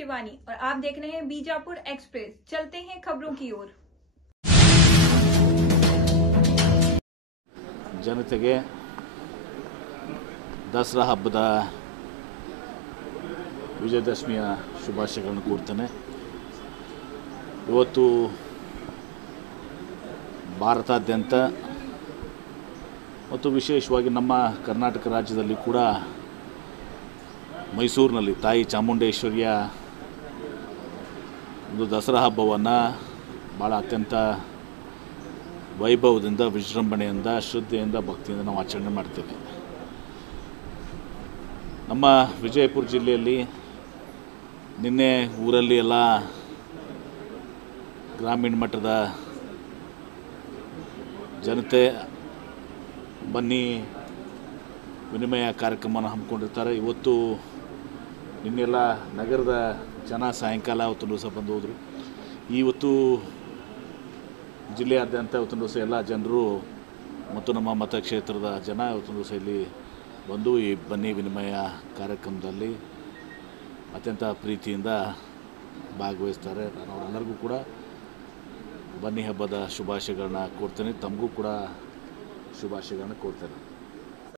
शिवानी और आप देख रहे हैं बीजापुर एक्सप्रेस। चलते हैं खबरों की ओर। ಜನತೆಗೆ ದಸರಾ ಹಬ್ಬದ ವಿಜಯದಶಮಿಯ ಶುಭಾಶಯಗಳನ್ನು ಕೋರ್ತೇನೆ. ಇವತ್ತು ಭಾರತಾದ್ಯಂತ ಮತ್ತು ವಿಶೇಷವಾಗಿ ನಮ್ಮ ಕರ್ನಾಟಕ ರಾಜ್ಯದಲ್ಲಿ ಕೂಡ ಮೈಸೂರಿನಲ್ಲಿ ತಾಯಿ ಚಾಮುಂಡೇಶ್ವರಿಯ ಒಂದು ದಸರಾ ಹಬ್ಬವನ್ನು ಭಾಳ ಅತ್ಯಂತ ವೈಭವದಿಂದ, ವಿಜೃಂಭಣೆಯಿಂದ, ಶ್ರದ್ಧೆಯಿಂದ, ಭಕ್ತಿಯಿಂದ ನಾವು ಆಚರಣೆ ಮಾಡ್ತೇವೆ. ನಮ್ಮ ವಿಜಯಪುರ ಜಿಲ್ಲೆಯಲ್ಲಿ ನಿನ್ನೆ ಊರಲ್ಲಿ ಎಲ್ಲ ಗ್ರಾಮೀಣ ಮಟ್ಟದ ಜನತೆ ಬನ್ನಿ ವಿನಿಮಯ ಕಾರ್ಯಕ್ರಮವನ್ನು ಹಮ್ಮಿಕೊಂಡಿರ್ತಾರೆ. ಇವತ್ತು ನಿನ್ನೆಲ್ಲ ನಗರದ ಜನ ಸಾಯಂಕಾಲ ಅವತ್ತೊಂದು ದಿವಸ ಬಂದು ಹೋದರು. ಇವತ್ತು ಜಿಲ್ಲೆಯಾದ್ಯಂತ ಇವತ್ತೊಂದು ದಿವಸ ಎಲ್ಲ ಜನರು ಮತ್ತು ನಮ್ಮ ಮತಕ್ಷೇತ್ರದ ಜನ ಇವತ್ತೊಂದು ದಿವಸ ಇಲ್ಲಿ ಬಂದು ಈ ಬನ್ನಿ ವಿನಿಮಯ ಕಾರ್ಯಕ್ರಮದಲ್ಲಿ ಅತ್ಯಂತ ಪ್ರೀತಿಯಿಂದ ಭಾಗವಹಿಸ್ತಾರೆ. ನಾನು ಅವರೆಲ್ಲರಿಗೂ ಕೂಡ ಬನ್ನಿ ಹಬ್ಬದ ಶುಭಾಶಯಗಳನ್ನ ಕೋರ್ತೇನೆ. ತಮಗೂ ಕೂಡ ಶುಭಾಶಯಗಳನ್ನ ಕೋರ್ತೇನೆ.